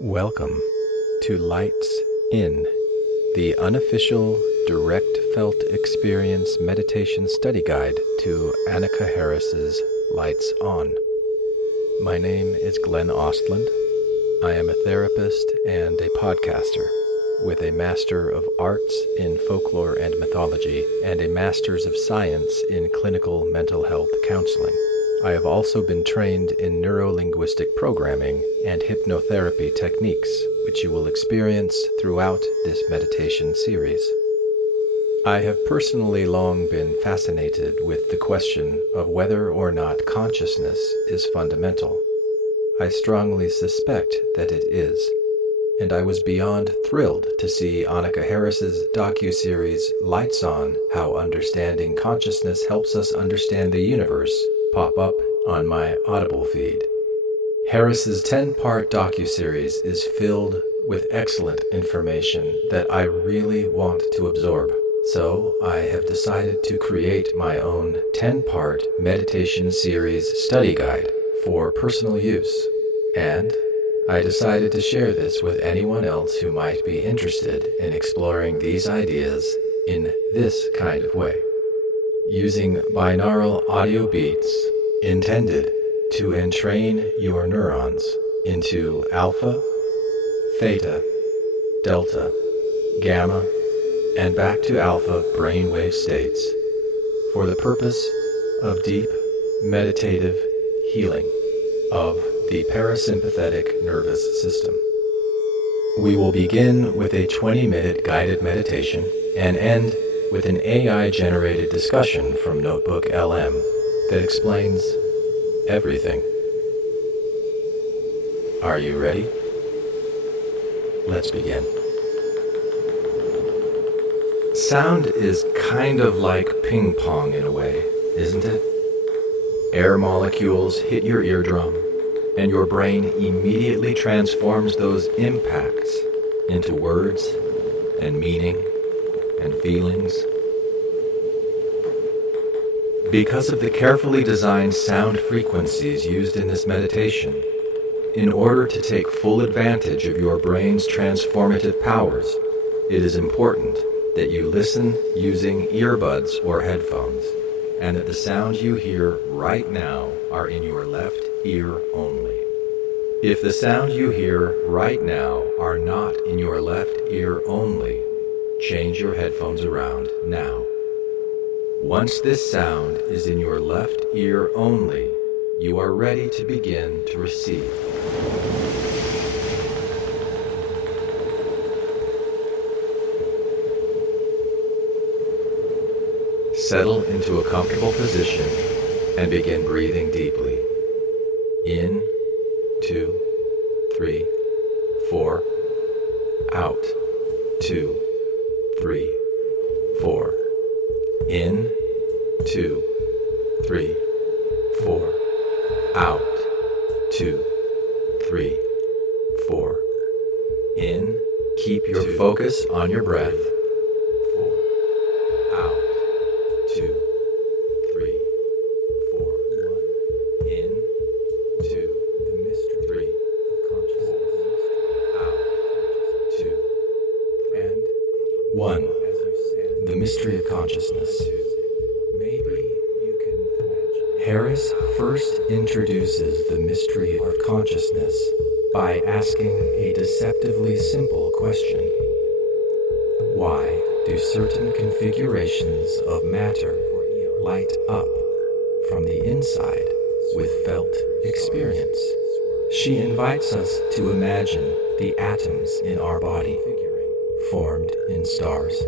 Welcome to Lights In, the unofficial direct felt experience meditation study guide to Annaka Harris's Lights On. My name is Glenn Ostland. I am a therapist and a podcaster with a Master of Arts in Folklore and Mythology and a Master's of Science in Clinical Mental Health Counseling. I have also been trained in neuro-linguistic programming and hypnotherapy techniques, which you will experience throughout this meditation series. I have personally long been fascinated with the question of whether or not consciousness is fundamental. I strongly suspect that it is, and I was beyond thrilled to see Annaka Harris's docuseries Lights On, How Understanding Consciousness Helps Us Understand the Universe pop up on my Audible feed. Harris's 10-part docuseries is filled with excellent information that I really want to absorb, so I have decided to create my own 10-part meditation series study guide for personal use, and I decided to share this with anyone else who might be interested in exploring these ideas in this kind of way, using binaural audio beats intended to entrain your neurons into alpha, theta, delta, gamma, and back to alpha brainwave states for the purpose of deep meditative healing of the parasympathetic nervous system. We will begin with a 20-minute guided meditation and end with an AI-generated discussion from Notebook LM that explains everything. Are you ready? Let's begin. Sound is kind of like ping pong in a way, isn't it? Air molecules hit your eardrum, and your brain immediately transforms those impacts into words and meaning and feelings. Because of the carefully designed sound frequencies used in this meditation, in order to take full advantage of your brain's transformative powers, it is important that you listen using earbuds or headphones, and that the sounds you hear right now are in your left ear only. If the sounds you hear right now are not in your left ear only, change your headphones around now. Once this sound is in your left ear only, you are ready to begin to receive. Settle into a comfortable position and begin breathing deeply. In, 2, 3, 4. Out, 2, 3, 4. In, 2, 3, 4. Out, 2, 3, 4. In, keep your focus on your breath. 4. Out, 2, 3, 4. 1. In, 2, the mystery of consciousness. Out, 2, and 1. The mystery of consciousness. Maybe you can imagine. Harris first introduces the mystery of consciousness by asking a deceptively simple question. Why do certain configurations of matter light up from the inside with felt experience? She invites us to imagine the atoms in our body, formed in stars,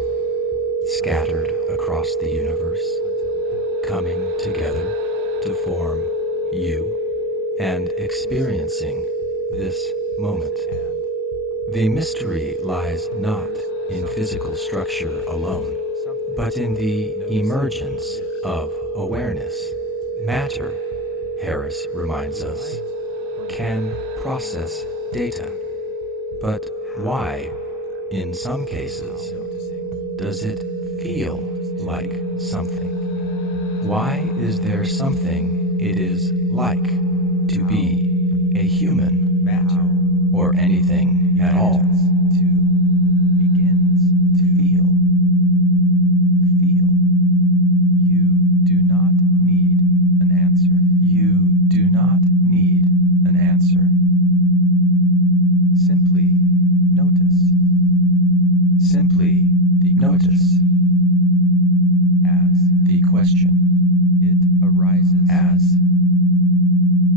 scattered across the universe, coming together to form you and experiencing this moment. The mystery lies not in physical structure alone, but in the emergence of awareness. Matter, Harris reminds us, can process data, but why, in some cases, does it feel like something? Why is there something it is like to be a human? Matter or anything at all. Begins to feel. Feel. You do not need an answer. You do not need an answer. Simply notice. Simply notice. As the question, it arises as.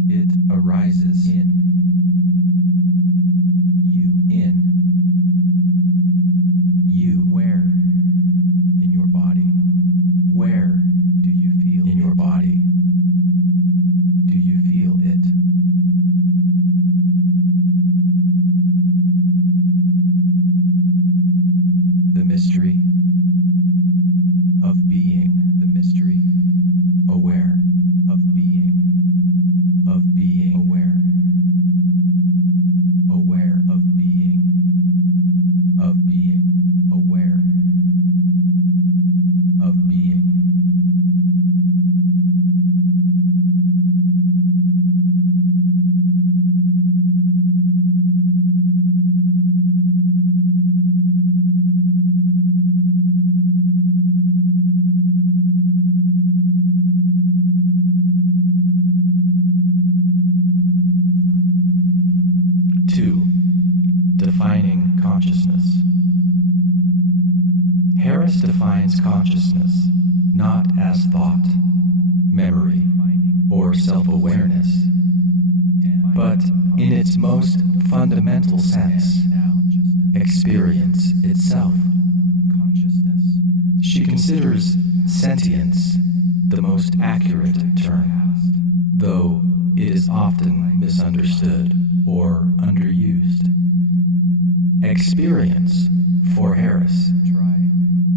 It arises in. You. In. You. Where? In your body. Where do you feel in your body? Do you feel it? The mystery of being, the mystery, aware, of being aware, aware of being aware, of being. Defining consciousness. Harris defines consciousness not as thought, memory, or self-awareness, but in its most fundamental sense, experience itself. She considers sentience the most accurate term, though it is often misunderstood or underused. Experience, for Harris,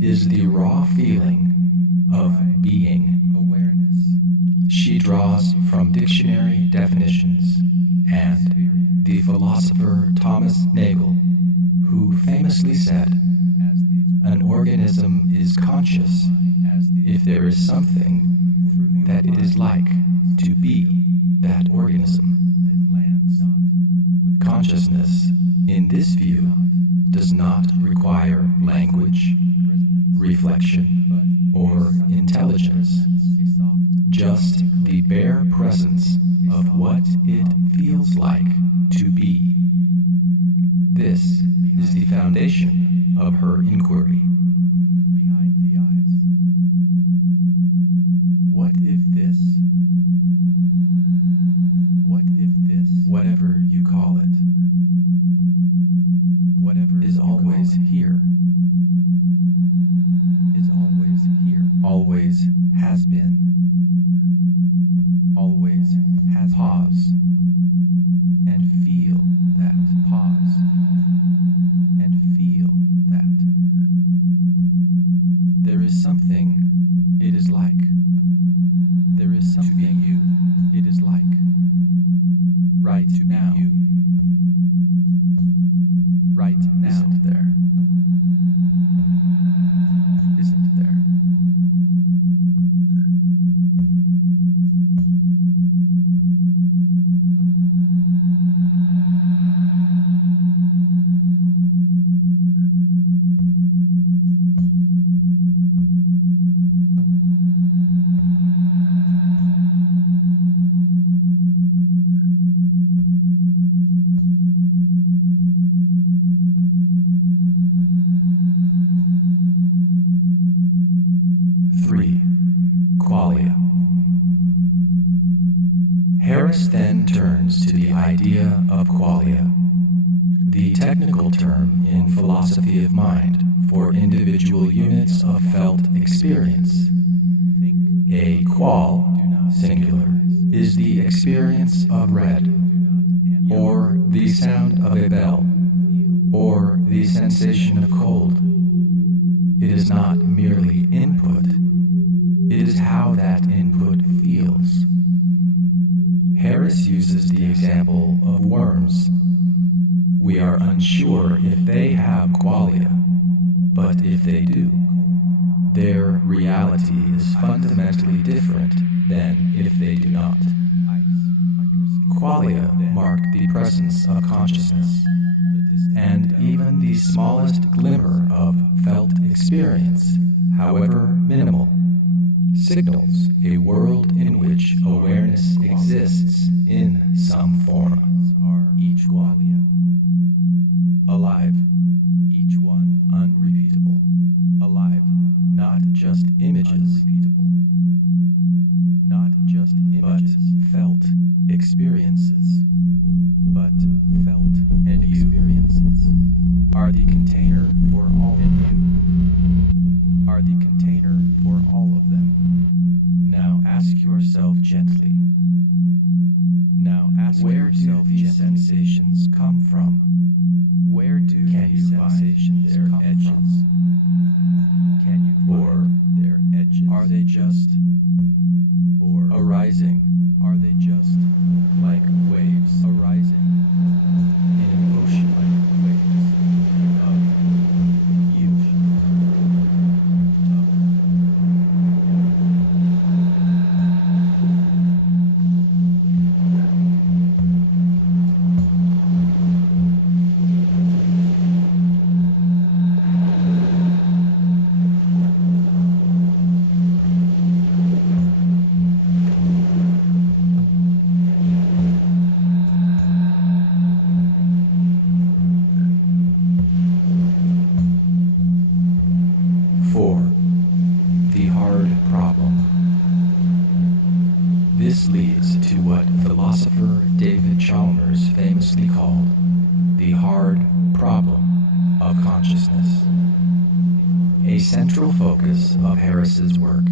is the raw feeling of being awareness. She draws from dictionary definitions and the philosopher Thomas Nagel, who famously said, "An organism is conscious if there is something that it is like to be that organism." Consciousness, in this view, does not require language, reflection, or intelligence, just the bare presence of what it feels like to be. This is the foundation of her inquiry. Behind the eyes. What if this? What if this? Whatever you call it. Whatever is always here. Is always here. Always has been. Always has. Pause. And feel that. Pause. And feel that. There is something it is like. There is something to be you it is like. Right to now. You. Right now. Isn't there? Isn't there? Qualia. Harris then turns to the idea of qualia, the technical term in philosophy of mind for individual units of felt experience. A qual, singular, is the experience of red, or the sound of a bell, or the sensation of cold. It is not merely input. It is how that input feels. Harris uses the example of worms. We are unsure if they have qualia, but if they do, their reality is fundamentally different than if they do not. Qualia mark the presence of consciousness, and even the smallest glimmer of felt experience, however minimal, signals a world in which awareness exists in some form. Each qualia alive, each one unrepeatable, alive, not just images, not just images, but felt experiences, but felt and experiences are the container for all of you, are the container for all of them. Now ask yourself gently. Now ask where do these sensations come from? Where do these sensations their edges? Can you find their edges? Are they just or arising? Are they just like waves arising in an ocean like waves of you? This leads to what philosopher David Chalmers famously called the hard problem of consciousness, a central focus of Harris's work.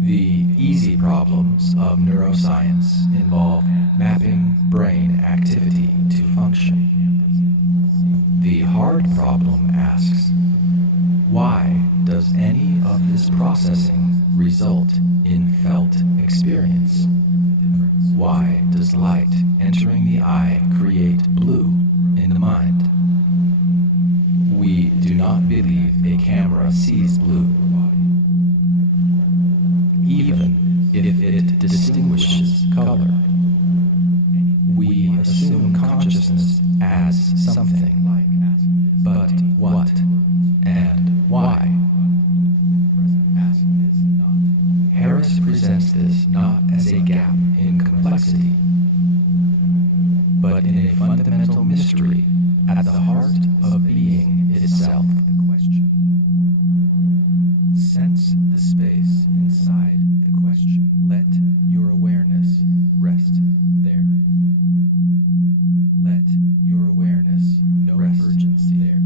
The easy problems of neuroscience involve mapping brain activity to function. The hard problem asks, why does any of this processing result in felt experience? Why does light entering the eye create blue in the mind? We do not believe a camera sees blue, even if it distinguishes color. We assume consciousness as something, but what and why? Harris presents this not as a gap in complexity, but in a fundamental mystery at the heart of being itself. Sense the space inside the question. Let your awareness rest there. Let your awareness no urgency there.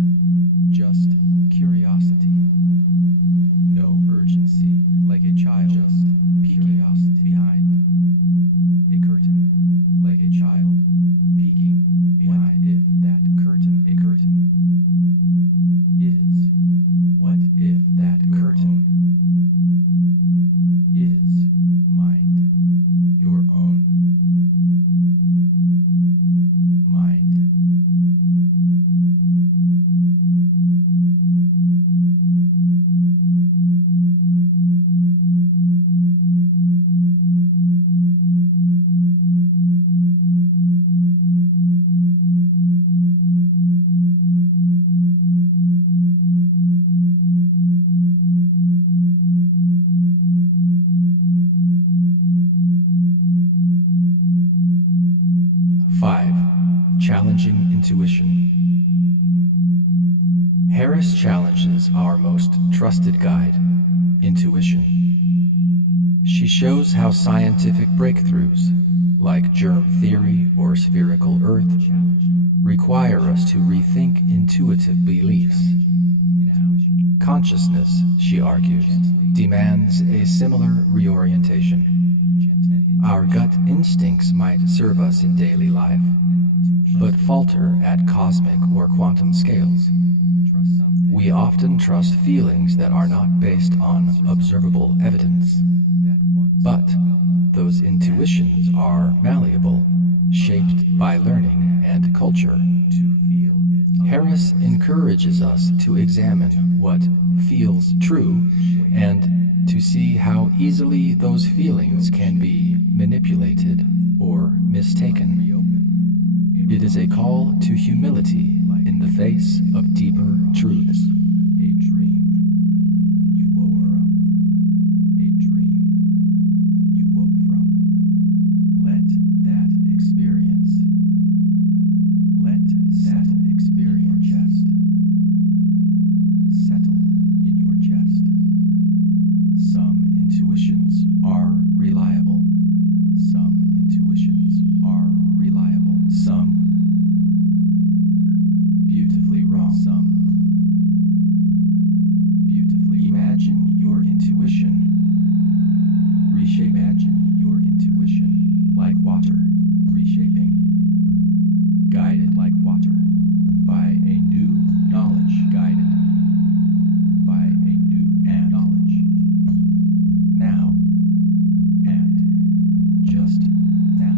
Just curiosity. No urgency, like a child just peeking behind a curtain, like a child peeking behind. If that curtain a curtain is? What if that curtain is mind, your own mind? Challenging intuition. Harris challenges our most trusted guide, intuition. She shows how scientific breakthroughs, like germ theory or spherical Earth, require us to rethink intuitive beliefs. Consciousness, she argues, demands a similar reorientation. Our gut instincts might serve us in daily life, but falter at cosmic or quantum scales. We often trust feelings that are not based on observable evidence. But those intuitions are malleable, shaped by learning and culture. Harris encourages us to examine what feels true and to see how easily those feelings can be manipulated or mistaken. It is a call to humility in the face of deeper truths. A dream you woke from. A dream you woke from. Let that experience. Let that experience chest. Settle in your chest. Some intuitions are reliable. Some intuitions are reliable. Some beautifully wrong. Some beautifully. Imagine your intuition. Reshape. Imagine your intuition like water, reshaping, guided like water by a new knowledge, guided by a new knowledge. Now and just now,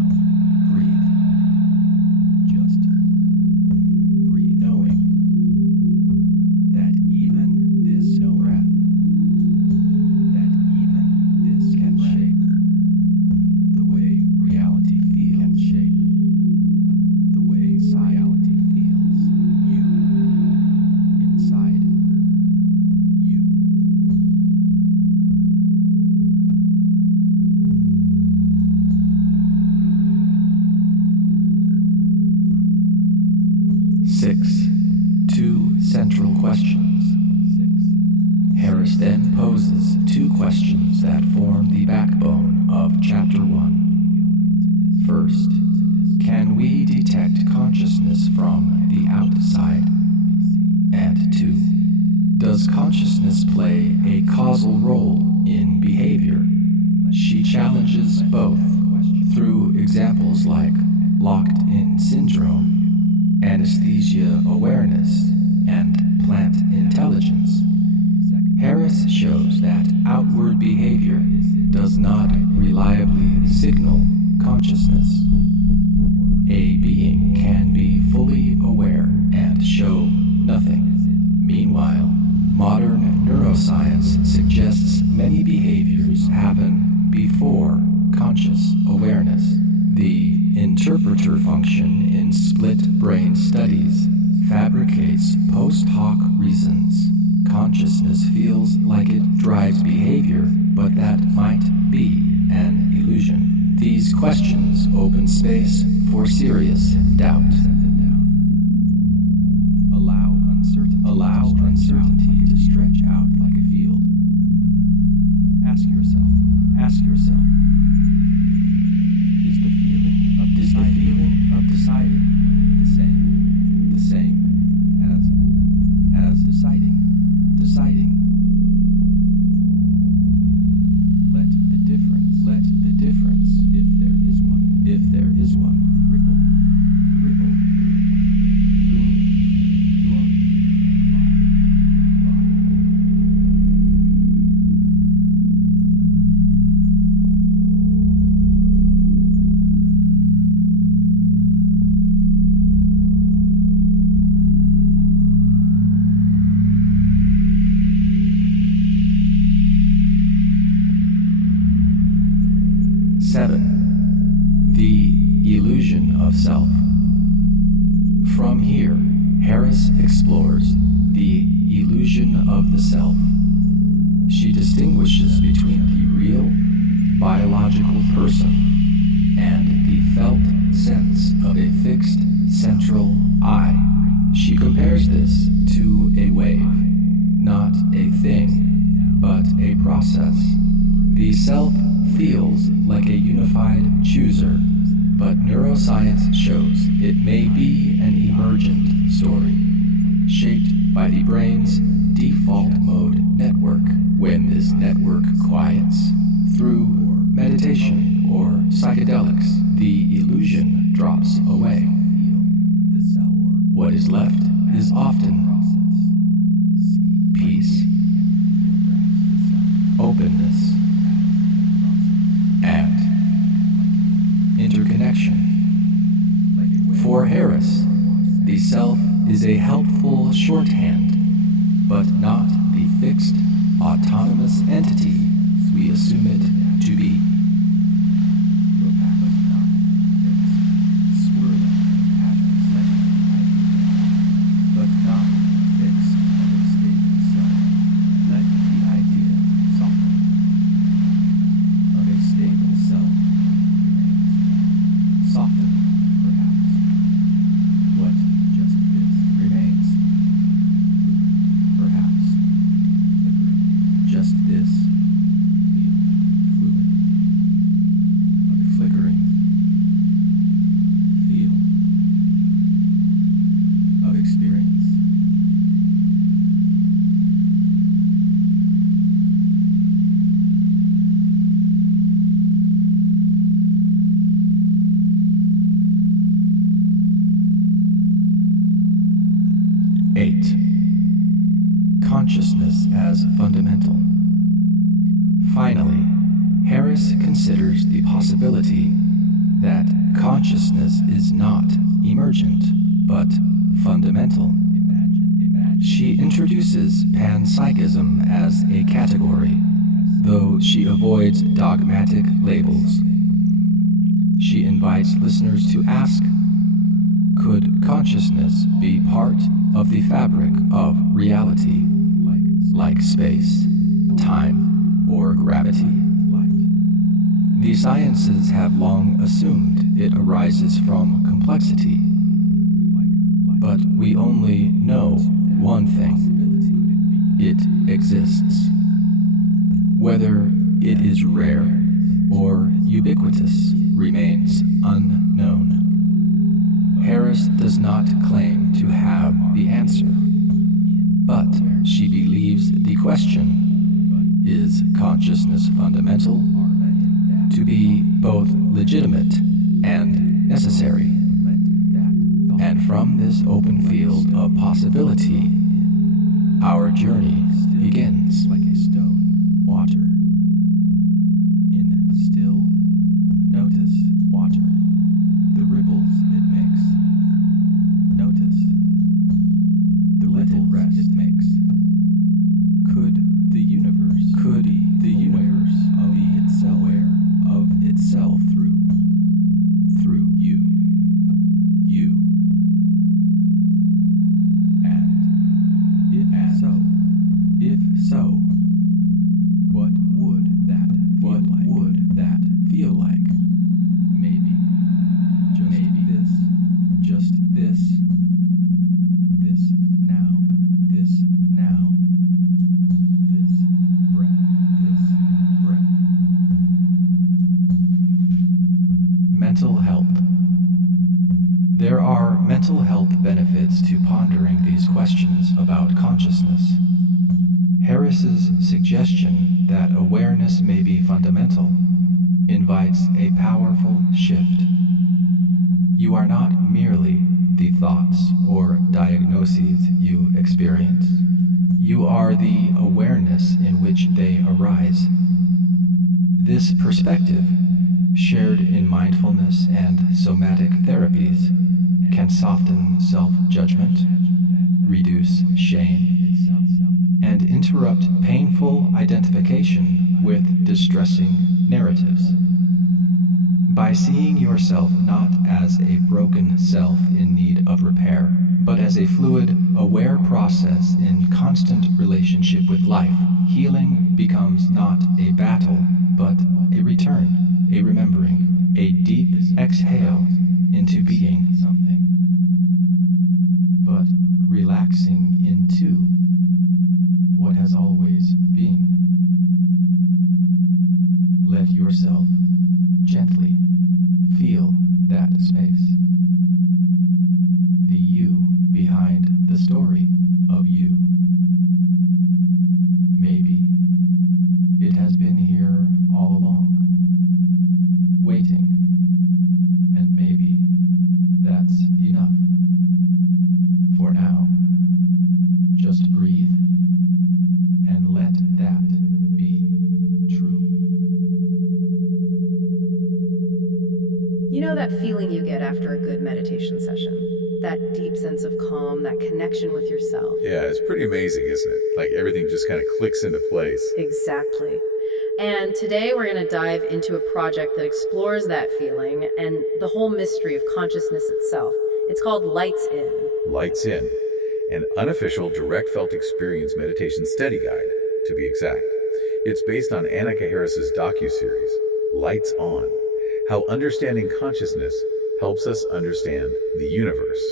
breathe. Just breathe, knowing that even this breath, that even this can shape the way reality feels, can shape the way reality feels. You, inside you. Six. Two central questions. Harris then poses two questions that form the backbone of Chapter 1. First, can we detect consciousness from the outside? And two, does consciousness play a causal role in behavior? She challenges both through examples like locked-in syndrome, anesthesia awareness, and plant intelligence. Harris shows that outward behavior does not reliably signal consciousness. A being can be fully aware and show nothing. Meanwhile, modern neuroscience suggests many behaviors happen before conscious awareness. The interpreter function in split brain studies fabricates post hoc reasons. Consciousness feels like it drives behavior, but that might be an illusion. These questions open space for serious doubt. Allow uncertainty to stretch out like a field. Ask yourself, is the feeling of deciding the same as deciding? Let the difference, if there is one, ripple through your The illusion of self. From here, Harris explores the illusion of the self. She distinguishes between the real, biological person and the felt sense of a fixed central I. She compares this to a wave, not a thing, but a process. The self feels like a unified chooser, but neuroscience shows it may be an emergent story, shaped by the brain's default mode network. When this network quiets through meditation or psychedelics, the illusion drops away. What is left is often peace, openness, and interconnection. For Harris, the self is a helpful shorthand, but not the fixed, autonomous entity we assume it to be. 8. Consciousness as fundamental. Finally, Harris considers the possibility that consciousness is not emergent, but fundamental. She introduces panpsychism as a category, though she avoids dogmatic labels. She invites listeners to ask, could consciousness be part of the fabric of reality, like space, time, or gravity? The sciences have long assumed it arises from complexity, but we only know one thing: it exists. Whether it is rare or ubiquitous remains unknown. Harris does not claim to have the answer, but she believes the question, is consciousness fundamental, to be both legitimate and necessary. And from this open field of possibility, our journey begins. Like a stone, water. In still, notice water, the ripples it makes. Notice the ripples it makes. Could the universe be aware of itself through you? And if so, what would that feel like? Maybe just this now, this breath. Mental health. There are mental health benefits to pondering these questions about consciousness. Harris's suggestion that awareness may be fundamental invites a powerful shift. You are not merely the thoughts or diagnoses you experience. You are the awareness in which they arise. This perspective, shared in mindfulness and somatic therapies, can soften self-judgment, reduce shame, and interrupt painful identification with distressing narratives. By seeing yourself not as a broken self in need of repair, but as a fluid, aware process in constant relationship with life, healing becomes not a battle, but a return, a remembering, a deep exhale into being something, but relaxing into what has always been. Let yourself gently feel that space, the you behind the story of you. Maybe it has been here all along, waiting, and maybe that's enough. For now, just breathe and let that be true. You know that feeling you get after a good meditation session? That deep sense of calm, that connection with yourself. Yeah, it's pretty amazing, isn't it? Like everything just kind of clicks into place. Exactly. And today we're going to dive into a project that explores that feeling and the whole mystery of consciousness itself. It's called Lights In. Lights In, an unofficial direct felt experience meditation study guide, to be exact. It's based on Annaka Harris's docuseries, Lights On, How Understanding Consciousness Helps Us Understand the Universe.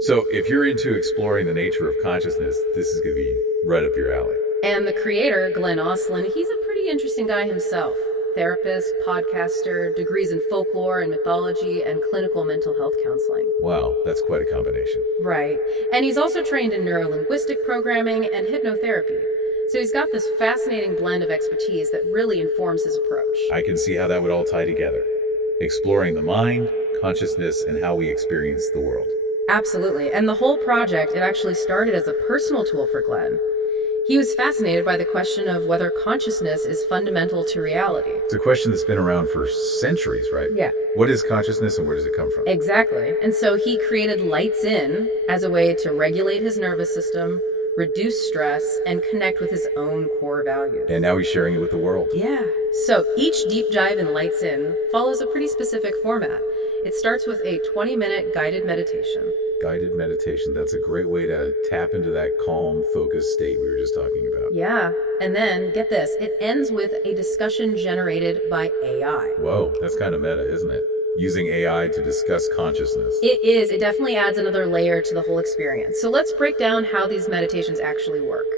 So if you're into exploring the nature of consciousness, this is going to be right up your alley. And the creator, Glenn Oslin, he's a pretty interesting guy himself. Therapist, podcaster, degrees in folklore and mythology, and clinical mental health counseling. Wow, that's quite a combination. Right. And he's also trained in neuro-linguistic programming and hypnotherapy. So he's got this fascinating blend of expertise that really informs his approach. I can see how that would all tie together. Exploring the mind, consciousness, and how we experience the world. Absolutely. And the whole project, it actually started as a personal tool for Glenn. He was fascinated by the question of whether consciousness is fundamental to reality. It's a question that's been around for centuries, right? Yeah. What is consciousness and where does it come from? Exactly. And so he created Lights In as a way to regulate his nervous system, reduce stress, and connect with his own core values. And now he's sharing it with the world. Yeah. So each deep dive in Lights In follows a pretty specific format. It starts with a 20-minute guided meditation. Guided meditation, that's a great way to tap into that calm, focused state we were just talking about. Yeah. And then, get this, it ends with a discussion generated by AI. Whoa, that's kind of meta, isn't it? Using AI to discuss consciousness. It is. It definitely adds another layer to the whole experience. So let's break down how these meditations actually work.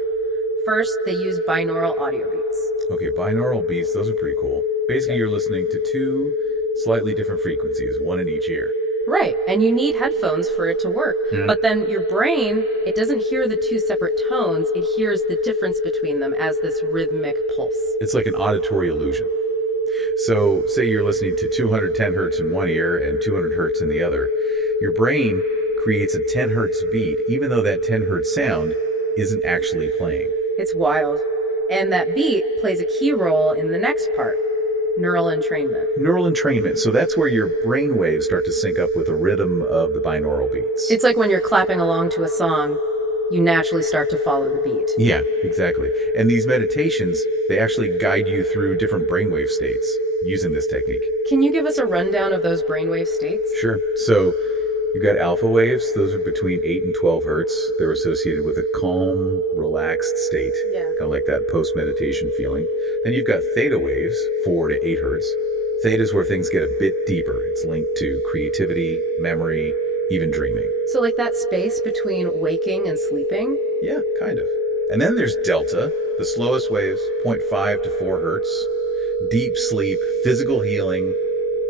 First, they use binaural audio beats. Okay, binaural beats, those are pretty cool. Basically, you're listening to two slightly different frequencies, one in each ear. Right, and you need headphones for it to work. But then your brain, it doesn't hear the two separate tones, it hears the difference between them as this rhythmic pulse. It's like an auditory illusion. So, say you're listening to 210 hertz in one ear and 200 hertz in the other. Your brain creates a 10 hertz beat, even though that 10 hertz sound isn't actually playing. It's wild. And that beat plays a key role in the next part, neural entrainment. Neural entrainment, so that's where your brain waves start to sync up with the rhythm of the binaural beats. It's like when you're clapping along to a song, you naturally start to follow the beat. Yeah, exactly. And these meditations, they actually guide you through different brainwave states using this technique. Can you give us a rundown of those brainwave states? Sure. So you've got alpha waves. Those are between 8 and 12 hertz. They're associated with a calm, relaxed state, kind of like that post-meditation feeling. Then you've got theta waves, 4 to 8 hertz. Theta is where things get a bit deeper. It's linked to creativity, memory, even dreaming. So like that space between waking and sleeping? Yeah, kind of. And then there's delta, the slowest waves, 0.5 to 4 hertz. Deep sleep, physical healing,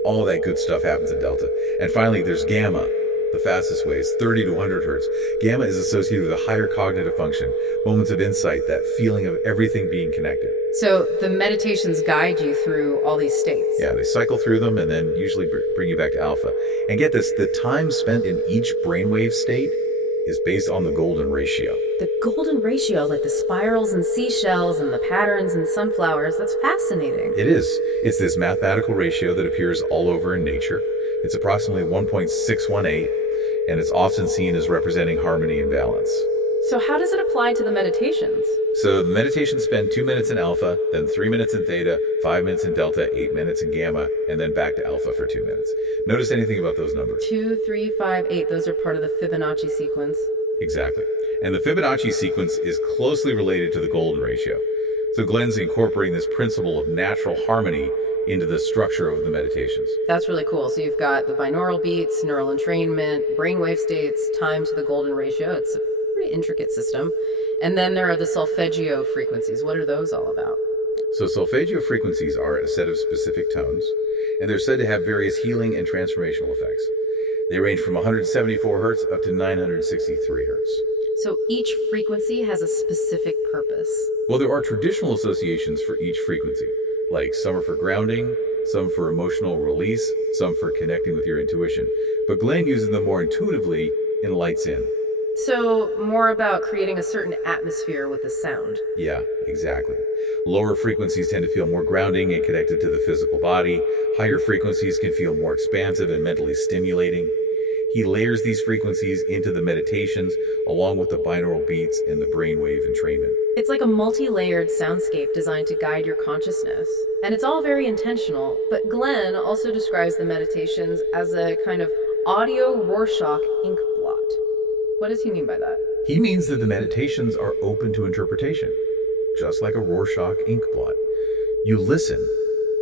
all that good stuff happens in delta. And finally, there's gamma, the fastest waves, 30 to 100 hertz. Gamma is associated with a higher cognitive function, moments of insight, that feeling of everything being connected. So the meditations guide you through all these states? Yeah, they cycle through them and then usually bring you back to alpha. And get this, the time spent in each brainwave state is based on the golden ratio. The golden ratio, like the spirals in seashells and the patterns in sunflowers, that's fascinating. It is. It's this mathematical ratio that appears all over in nature. It's approximately 1.618, and it's often seen as representing harmony and balance. So how does it apply to the meditations? So the meditations spend 2 minutes in alpha, then 3 minutes in theta, 5 minutes in delta, 8 minutes in gamma, and then back to alpha for 2 minutes. Notice anything about those numbers? 2, 3, 5, 8, those are part of the Fibonacci sequence. Exactly. And the Fibonacci sequence is closely related to the golden ratio. So Glenn's incorporating this principle of natural harmony into the structure of the meditations. That's really cool. So you've got the binaural beats, neural entrainment, brainwave states, time to the golden ratio. It's a pretty intricate system. And then there are the solfeggio frequencies. What are those all about? So solfeggio frequencies are a set of specific tones, and they're said to have various healing and transformational effects. They range from 174 hertz up to 963 hertz. So each frequency has a specific purpose. Well, there are traditional associations for each frequency, like some are for grounding, some for emotional release, some for connecting with your intuition. But Glenn uses them more intuitively in Lights In. So more about creating a certain atmosphere with the sound. Yeah, exactly. Lower frequencies tend to feel more grounding and connected to the physical body. Higher frequencies can feel more expansive and mentally stimulating. He layers these frequencies into the meditations along with the binaural beats and the brainwave entrainment. It's like a multi-layered soundscape designed to guide your consciousness. And it's all very intentional, but Glenn also describes the meditations as a kind of audio Rorschach ink blot. What does he mean by that? He means that the meditations are open to interpretation, just like a Rorschach ink blot. You listen,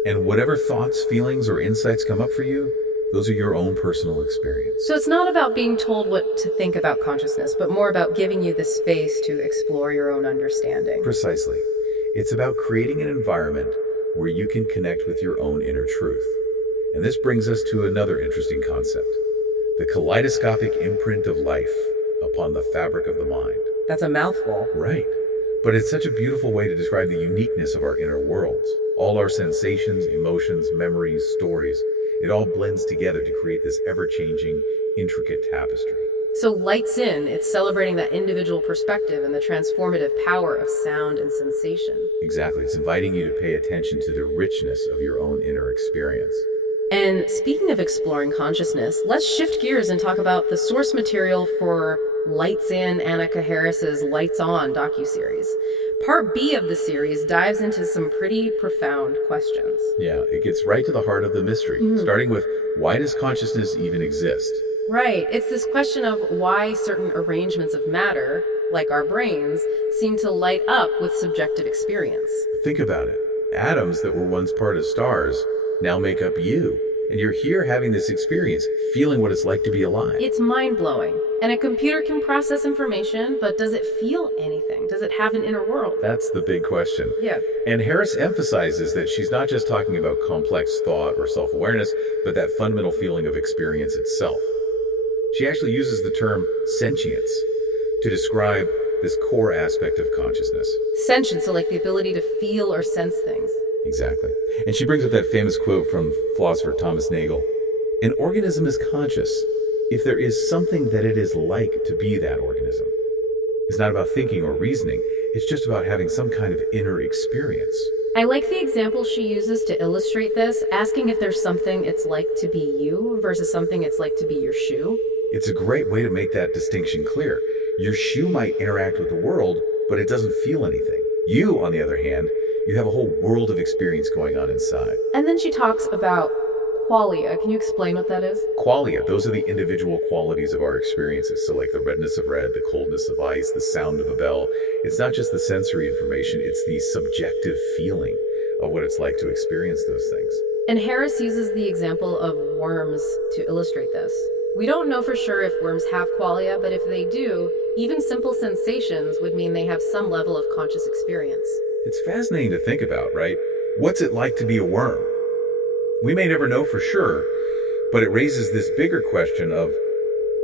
and whatever thoughts, feelings, or insights come up for you, those are your own personal experience. So it's not about being told what to think about consciousness, but more about giving you the space to explore your own understanding. Precisely. It's about creating an environment where you can connect with your own inner truth. And this brings us to another interesting concept: the kaleidoscopic imprint of life upon the fabric of the mind. That's a mouthful. Right. But it's such a beautiful way to describe the uniqueness of our inner worlds. All our sensations, emotions, memories, stories, it all blends together to create this ever-changing, intricate tapestry. So Lights In, it's celebrating that individual perspective and the transformative power of sound and sensation. Exactly. It's inviting you to pay attention to the richness of your own inner experience. And speaking of exploring consciousness, let's shift gears and talk about the source material for Lights In, Annaka Harris's Lights On docuseries. Part B of the series dives into some pretty profound questions. Yeah, it gets right to the heart of the mystery, starting with, why does consciousness even exist? Right, it's this question of why certain arrangements of matter, like our brains, seem to light up with subjective experience. Think about it. Atoms that were once part of stars now make up you. And you're here having this experience, feeling what it's like to be alive. It's mind-blowing. And a computer can process information, but does it feel anything? Does it have an inner world? That's the big question. Yeah. And Harris emphasizes that she's not just talking about complex thought or self-awareness, but that fundamental feeling of experience itself. She actually uses the term sentience to describe this core aspect of consciousness. Sentience, so like the ability to feel or sense things. Exactly. And she brings up that famous quote from philosopher Thomas Nagel. An organism is conscious if there is something that it is like to be that organism. It's not about thinking or reasoning. It's just about having some kind of inner experience. I like the example she uses to illustrate this, asking if there's something it's like to be you versus something it's like to be your shoe. It's a great way to make that distinction clear. Your shoe might interact with the world, but it doesn't feel anything. You, on the other hand, you have a whole world of experience going on inside. And then she talks about qualia. Can you explain what that is? Qualia, those are the individual qualities of our experiences. So like the redness of red, the coldness of ice, the sound of a bell. It's not just the sensory information, it's the subjective feeling of what it's like to experience those things. And Harris uses the example of worms to illustrate this. We don't know for sure if worms have qualia, but if they do, even simple sensations would mean they have some level of conscious experience. It's fascinating to think about, right? What's it like to be a worm? We may never know for sure, but it raises this bigger question of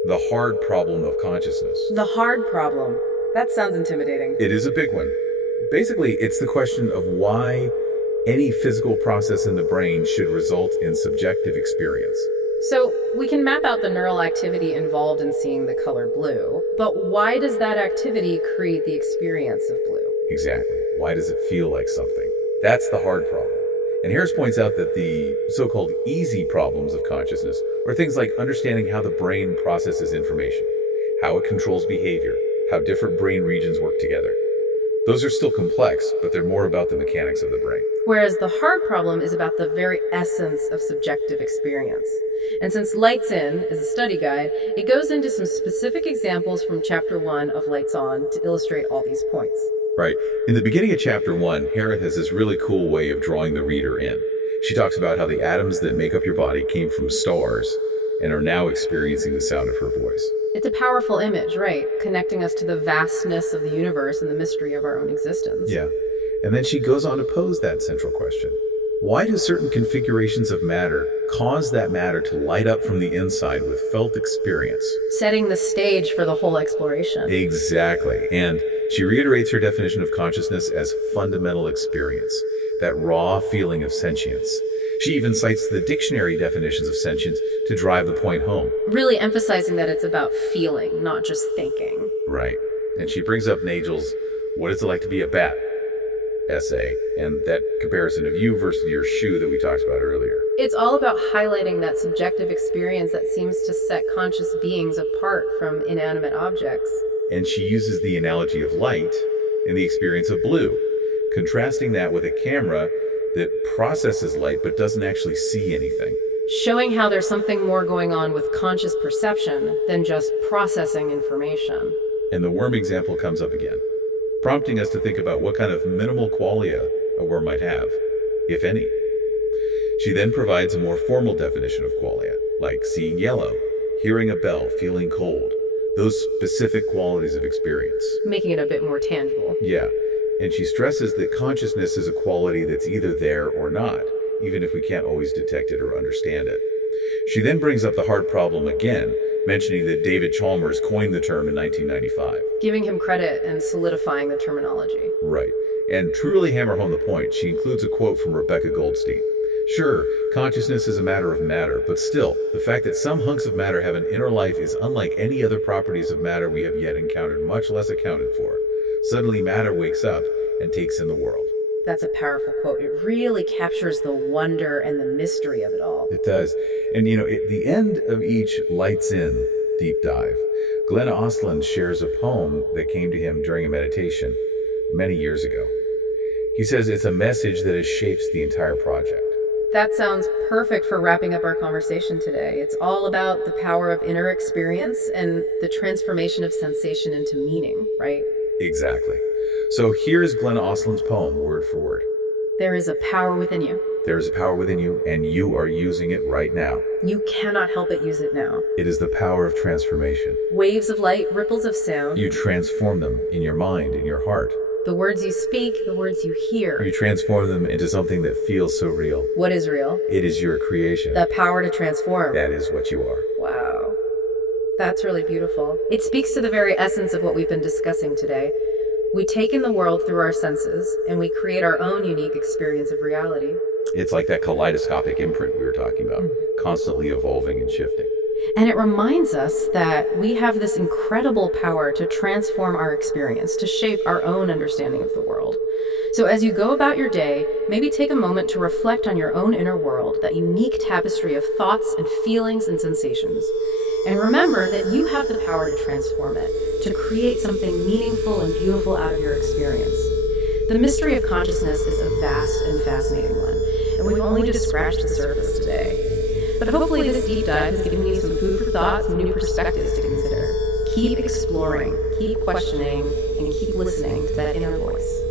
the hard problem of consciousness. The hard problem. That sounds intimidating. It is a big one. Basically, it's the question of why any physical process in the brain should result in subjective experience. So we can map out the neural activity involved in seeing the color blue, but why does that activity create the experience of blue? Exactly. Why does it feel like something? That's the hard problem. And Harris points out that the so-called easy problems of consciousness are things like understanding how the brain processes information, how it controls behavior, how different brain regions work together. Those are still complex, but they're more about the mechanics of the brain. Whereas the hard problem is about the very essence of subjective experience. And since Lights In is a study guide, it goes into some specific examples from Chapter 1 of Lights On to illustrate all these points. Right. In the beginning of Chapter 1, Harris has this really cool way of drawing the reader in. She talks about how the atoms that make up your body came from stars and are now experiencing the sound of her voice. It's a powerful image, right? Connecting us to the vastness of the universe and the mystery of our own existence. Yeah. And then she goes on to pose that central question. Why do certain configurations of matter cause that matter to light up from the inside with felt experience? Setting the stage for the whole exploration. Exactly. And she reiterates her definition of consciousness as fundamental experience, that raw feeling of sentience. She even cites the dictionary definitions of sentience to drive the point home. Really emphasizing that it's about feeling, not just thinking. Right. And she brings up Nagel's "What Is It Like to Be a Bat?" essay, and that comparison of you versus your shoe that we talked about earlier. It's all about highlighting that subjective experience that seems to set conscious beings apart from inanimate objects. And she uses the analogy of light in the experience of blue, contrasting that with a camera that processes light but doesn't actually see anything. Showing how there's something more going on with conscious perception than just processing information. And the worm example comes up again, prompting us to think about what kind of minimal qualia a worm might have, if any. She then provides a more formal definition of qualia, like seeing yellow, hearing a bell, feeling cold, those specific qualities of experience. Making it a bit more tangible. Yeah, and she stresses that consciousness is a quality that's either there or not, even if we can't always detect it or understand it. She then brings up the hard problem again, mentioning that David Chalmers coined the term in 1995. Giving him credit and solidifying the terminology. Right. And to really hammer home the point, she includes a quote from Rebecca Goldstein. Sure, consciousness is a matter of matter, but still, the fact that some hunks of matter have an inner life is unlike any other properties of matter we have yet encountered, much less accounted for. Suddenly, matter wakes up and takes in the world. That's a powerful quote. It really captures the wonder and the mystery of it all. It does. And at the end of each Lights In deep dive, Glenn Ostlund shares a poem that came to him during a meditation many years ago. He says it's a message that has shaped the entire project. That sounds perfect for wrapping up our conversation today. It's all about the power of inner experience and the transformation of sensation into meaning, right? Exactly. So here's Glenn Ostlund's poem, word for word. There is a power within you. There is a power within you, and you are using it right now. You cannot help but use it now. It is the power of transformation. Waves of light, ripples of sound. You transform them in your mind, in your heart. The words you speak, the words you hear. You transform them into something that feels so real. What is real? It is your creation. The power to transform. That is what you are. Wow. That's really beautiful. It speaks to the very essence of what we've been discussing today. We take in the world through our senses, and we create our own unique experience of reality. It's like that kaleidoscopic imprint we were talking about, constantly evolving and shifting. And it reminds us that we have this incredible power to transform our experience, to shape our own understanding of the world. So as you go about your day, maybe take a moment to reflect on your own inner world, that unique tapestry of thoughts and feelings and sensations. And remember that you have the power to transform it, to create something meaningful and beautiful out of your experience. The mystery of consciousness is a vast and fascinating one, and we've only just scratched the surface today. But hopefully this deep dive has given you some food for thought, some new perspectives to consider. Keep exploring, keep questioning, and keep listening to that inner voice.